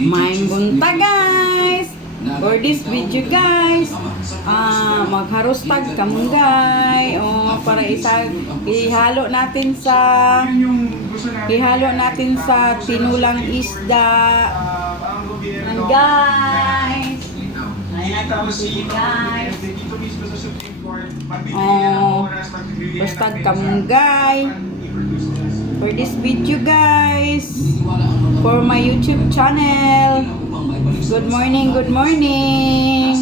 May bunta guys. For this video guys, magharustag kamunggay. Para ihalo natin sa tinulang isda. And guys, rustag kamunggay. For this video guys, for my YouTube channel. Good morning, good morning.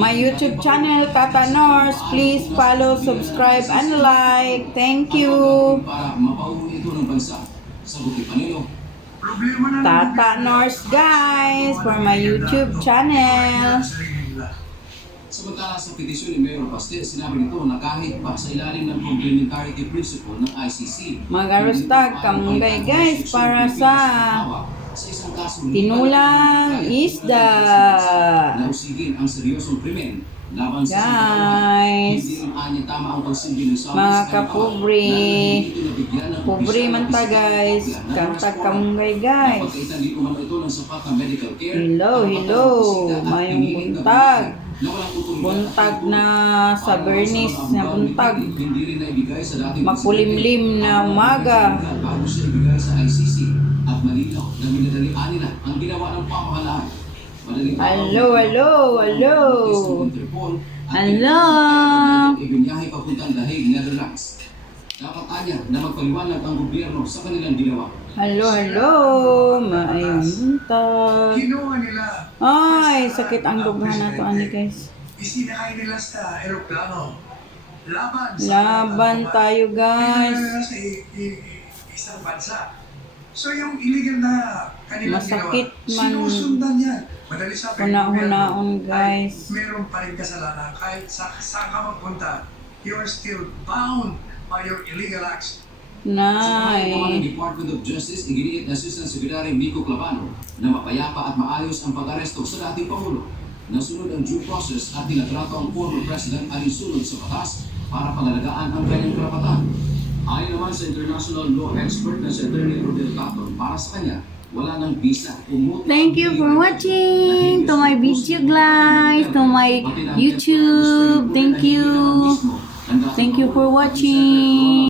My YouTube channel, Tata Norse. Please follow, subscribe, and like. Thank you. Tata Norse guys, for my YouTube channel. Samantala sa petisyon ni Mayor Pastel, sinabi nito na kahit pa sa ilalim ng complementarity principle ng ICC, mag-arustag kamunggay guys para sa tinulang isda. Nausigin ang seryosong krimen laban sa guys, mga kapobre, pobre man ta guys, kantag kamunggay guys. Hello, mayong buntag na sa Bernice na buntag, makulimlim na umaga. Hello. Ibinyahe papuntang Dahig, Netherlands. Dapat anya na magpaliwanag ang gobyerno sa kanilang ginawa. Hello, maayong buntag. Ay, sakit ang dughan na to ani guys. Isinakay nila sa aeroplano. Laban tayo guys. Sa isang bansa. So yung illegal na kanilang masakit ginawa, sinusundan yan. Madali sabi, hunaon guys. Meron pa rin kasalanan kahit saan ka magpunta, you are still bound by your illegal acts. Nay. Sa Department of Justice, iginiit na Assistant Secretary Mico Clavano na mapayapa at maayos ang pag-aresto sa dating Pangulo. Nasunod ang due process at tinatrato ang former President alinsunod sa batas para pangalagaan ang kanyang karapatan. Ayon naman sa international law expert na si Attorney Rodel Taton, para sa kanya, wala nang visa. Thank you for watching to my video guys, to my YouTube. Thank you for watching.